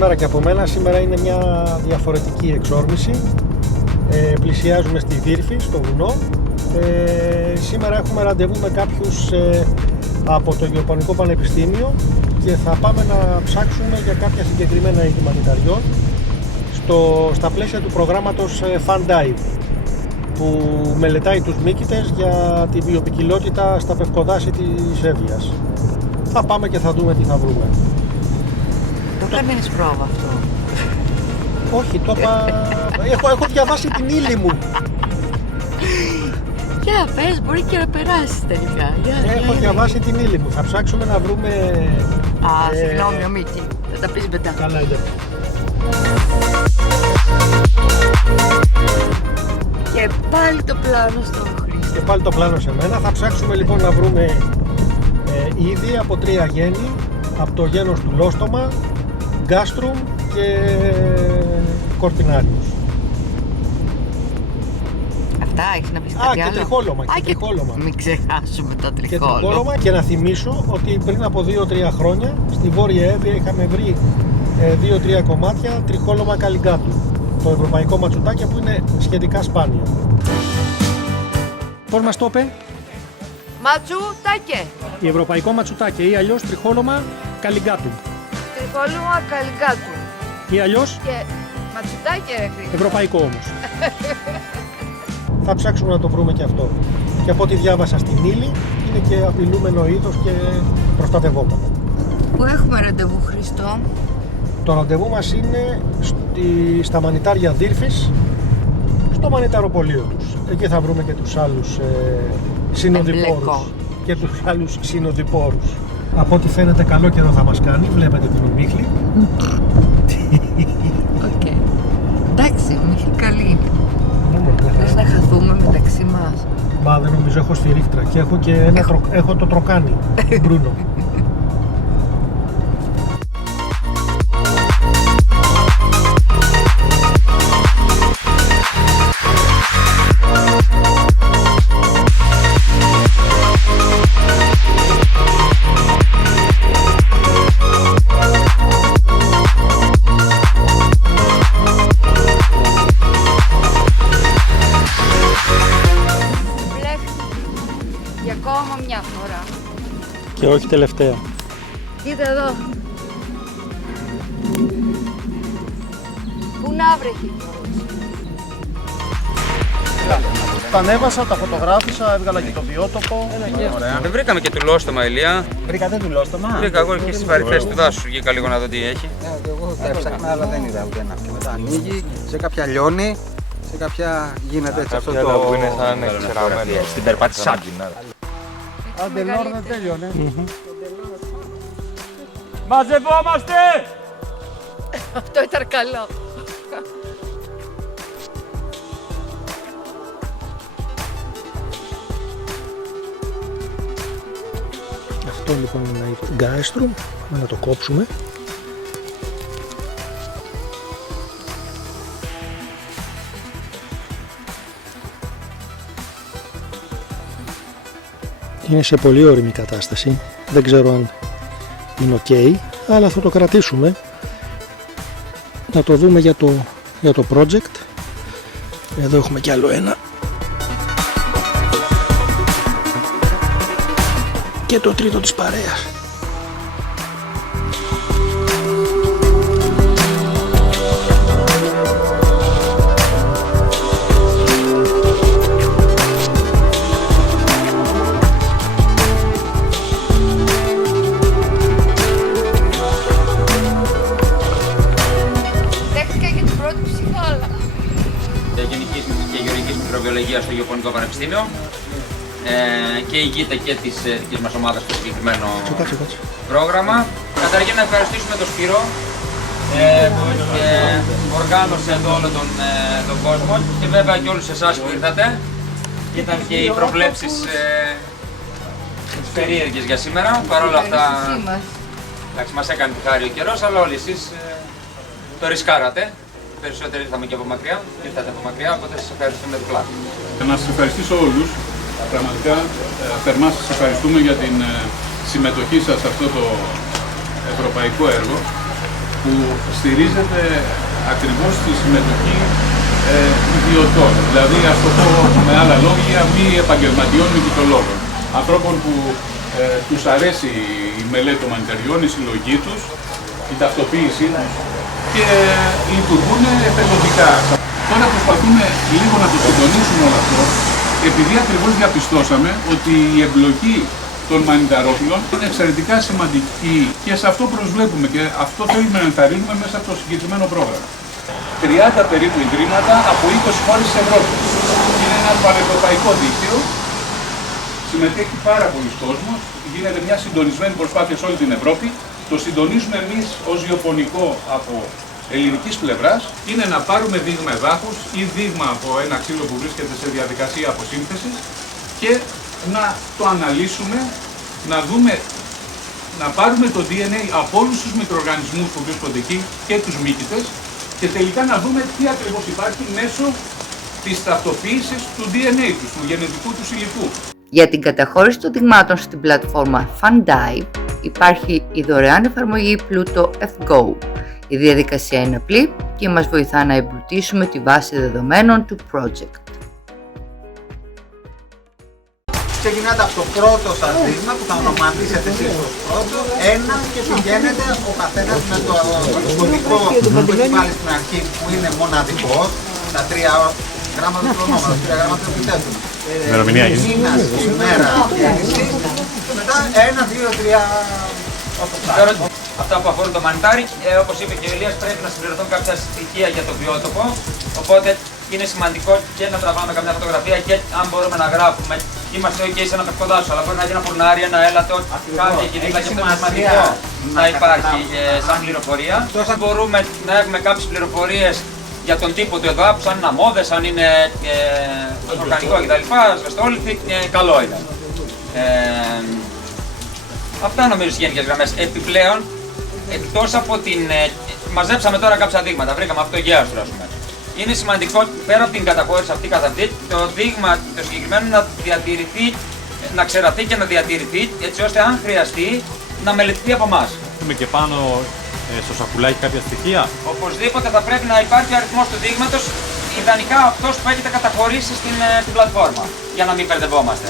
Καλημέρα και από μένα. Σήμερα είναι μια διαφορετική εξόρμηση. Πλησιάζουμε στη Δύρφη, στο βουνό. Σήμερα έχουμε ραντεβού με κάποιους από το Γεωπονικό Πανεπιστήμιο και θα πάμε να ψάξουμε για κάποια συγκεκριμένα είδη μανιταριών στα πλαίσια του προγράμματος Fun Dive, που μελετάει τους μύκητες για τη βιοποικιλότητα στα πευκοδάση της Εύβοιας. Θα πάμε και θα δούμε τι θα βρούμε. Το κάνεις πρόβα αυτό? Όχι, το είπα... έχω διαβάσει την ύλη μου. Για πες, μπορεί και να περάσεις τελικά. Έχω διαβάσει την ύλη μου. Θα ψάξουμε να βρούμε... Συγγνώμη ο Μίκη, θα τα πεις μετά. Καλά είναι. Και πάλι το πλάνο στον Χρήστο. Και πάλι το πλάνο σε μένα. Θα ψάξουμε λοιπόν να βρούμε είδη από 3 γέννη. Από το γένος του Λόστομα, Γκάστρουμ και Κορτινάριους. Αυτά έχεις να πεις κάτι άλλο? Και τριχόλωμα. Τριχόλωμα. Μην ξεχάσουμε το τριχόλωμα. Και να θυμίσω ότι πριν από 2-3 χρόνια στη Βόρεια Εύβοια είχαμε βρει 2-3 κομμάτια τριχόλωμα καλιγκάτου. Το ευρωπαϊκό ματσουτάκι που είναι σχετικά σπάνιο. Πώς μας το είπε? Ματσουτάκε. Η ευρωπαϊκό ματσουτάκι ή αλλιώς τριχόλωμα καλιγκάτου. Τριχόλωμα καλιγκάτου. Ή αλλιώς Και ματσουτάκε. ευρωπαϊκό όμως. Θα ψάξουμε να το βρούμε και αυτό. Και από ό,τι διάβασα στην ύλη, είναι και απειλούμενο είδος και προστατευόμενο. Πού έχουμε ραντεβού, Χριστό? Το ραντεβού μας είναι στα μανιτάρια Δύρφης, στο μανιταροπολείο τους. Εκεί θα βρούμε και τους άλλους συνοδοιπόρους. Και τους άλλους συνοδοιπόρους. Από ό,τι φαίνεται καλό καιρό θα μας κάνει, βλέπετε την ομίχλη. Οκ. Εντάξει, η ομίχλη καλή είναι. Θες να χαθούμε μεταξύ μας? Μα δεν νομίζω, έχω σφυρίχτρα και έχω και έχω το τροκάνι, Μπρούνο. Για ακόμα μια φορά. Και όχι τελευταία. Κοίτα εδώ. Πού να βρέχει. Τα ανέβασα, τα φωτογράφησα, έβγαλα και το βιότοπο. Δεν βρήκαμε και του Λόστομα, Ηλία. Βρήκατε του Λόστομα? Βρήκα εγώ και στις παρυφές του δάσους, βγήκα λίγο να δω τι έχει. Εγώ τα έψαχνα, αλλά δεν είδα ούτε ένα. Και μετά ανοίγει, σε κάποια λιώνει, σε κάποια γίνεται έτσι αυτό το... που είναι σαν εξεραμένο. Στην περπάτηση σάγκιν. Αντελόρ δεν τέλειωνε. Μαζευόμαστε! Αυτό ήταν καλό. Αυτό λοιπόν είναι ένα γκάιστρουμ. Πάμε να το κόψουμε. Είναι σε πολύ όριμη κατάσταση. Δεν ξέρω αν είναι ok, αλλά θα το κρατήσουμε να το δούμε για το project. Εδώ έχουμε κι άλλο ένα. Και το τρίτο της παρέας. Δέχτηκα και την πρώτη ψυχόλα. Γενικής και γεωργικής μικροβιολογίας στο Γεωπονικό Πανεπιστήμιο. Και ηγείται και της δικής μας ομάδας στο συγκεκριμένο πρόγραμμα. Καταρχήν να ευχαριστήσουμε τον Σπύρο που οργάνωσε εδώ όλο τον κόσμο και βέβαια και όλους εσάς που ήρθατε. Ήταν και οι προβλέψεις περίεργες για σήμερα. Παρ' όλα αυτά μας έκανε τη χάρη ο καιρός, αλλά όλοι εσείς το ρισκάρατε. Περισσότεροι ήρθατε από μακριά, οπότε σας ευχαριστούμε διπλά. Να σας ευχαριστήσω όλους. Πραγματικά θερμά σας ευχαριστούμε για την συμμετοχή σας σε αυτό το ευρωπαϊκό έργο. που στηρίζεται ακριβώς στη συμμετοχή ιδιωτών, δηλαδή ας το πω με άλλα λόγια μη επαγγελματιών νοικητολόγων, ανθρώπων που τους αρέσει η μελέτη των μανιταριών, η συλλογή τους, η ταυτοποίησή τους και λειτουργούν εθελοντικά. Τώρα προσπαθούμε λίγο να το συντονίσουμε όλο αυτό, επειδή ακριβώς διαπιστώσαμε ότι η εμπλοκή των μανιταρόφιλων είναι εξαιρετικά σημαντική και σε αυτό προσβλέπουμε και αυτό θέλουμε να ενθαρρύνουμε μέσα από το συγκεκριμένο πρόγραμμα. 30 περίπου ιδρύματα από 20 χώρες της Ευρώπης. Είναι ένα πανευρωπαϊκό δίκτυο, συμμετέχει πάρα πολλοί κόσμος, γίνεται μια συντονισμένη προσπάθεια σε όλη την Ευρώπη. Το συντονίζουμε εμείς ως γεωπονικό από ελληνικής πλευράς, είναι να πάρουμε δείγμα εδάφους ή δείγμα από ένα ξύλο που βρίσκεται σε διαδικασία αποσύνθεσης και να το αναλύσουμε, να δούμε, να πάρουμε το DNA από όλους τους μικροοργανισμούς που βρίσκονται εκεί και τους μύκητες και τελικά να δούμε τι ακριβώς υπάρχει μέσω της ταυτοποίησης του DNA τους, του γενετικού τους υλικού. Για την καταχώρηση των δειγμάτων στην πλατφόρμα FunDive υπάρχει η δωρεάν εφαρμογή Pluto FGO. Η διαδικασία είναι απλή και μας βοηθά να εμπλουτίσουμε τη βάση δεδομένων του project. Ξεκινάτε από το πρώτο σας δείγμα που θα ονοματίσετε εσείς ως πρώτο, ένα και πηγαίνετε ο καθένας με το κωδικό που έχει βάλει στην αρχή που είναι μοναδικός, τα 3 γράμματα του ονόματος, 3 γράμματα του επιτέλους. Μήνας, ημέρα, γέννηση και μετά 1, 2, 3 Αυτά που αφορούν το μανιτάρι, όπως είπε και ο Ηλίας, πρέπει να συμπληρωθούν κάποια στοιχεία για το βιότοπο. Οπότε είναι σημαντικό και να τραβάμε κάποια φωτογραφία και αν μπορούμε να γράφουμε. Είμαστε OK σε ένα πευκοδάσο, αλλά μπορεί να γίνει ένα πουρνάρι, ένα έλατο, κάποια εκεί δίπλα και αυτό είναι σημαντικό να υπάρχει σαν πληροφορία. Μπορούμε να έχουμε κάποιες πληροφορίες για τον τύπο του εδάφους, σαν είναι αμμώδες, αν είναι οργανικό κτλ. Ασβεστόλιθη, καλό είναι. Αυτά νομίζω στις γενικές γραμμές. Επιπλέον, εκτός από την. Μαζέψαμε τώρα κάποια δείγματα, βρήκαμε αυτό το γέαστρο, ας πούμε. Είναι σημαντικό πέρα από την καταχώρηση αυτή καθ' αυτή, το δείγμα το συγκεκριμένο να διατηρηθεί, να ξεραθεί και να διατηρηθεί, έτσι ώστε αν χρειαστεί να μελετηθεί από εμάς. Έχουμε και πάνω στο σακουλάκι κάποια στοιχεία. Οπωσδήποτε θα πρέπει να υπάρχει ο αριθμός του δείγματος, ιδανικά αυτός που έχετε καταχωρήσει στην πλατφόρμα, για να μην μπερδευόμαστε.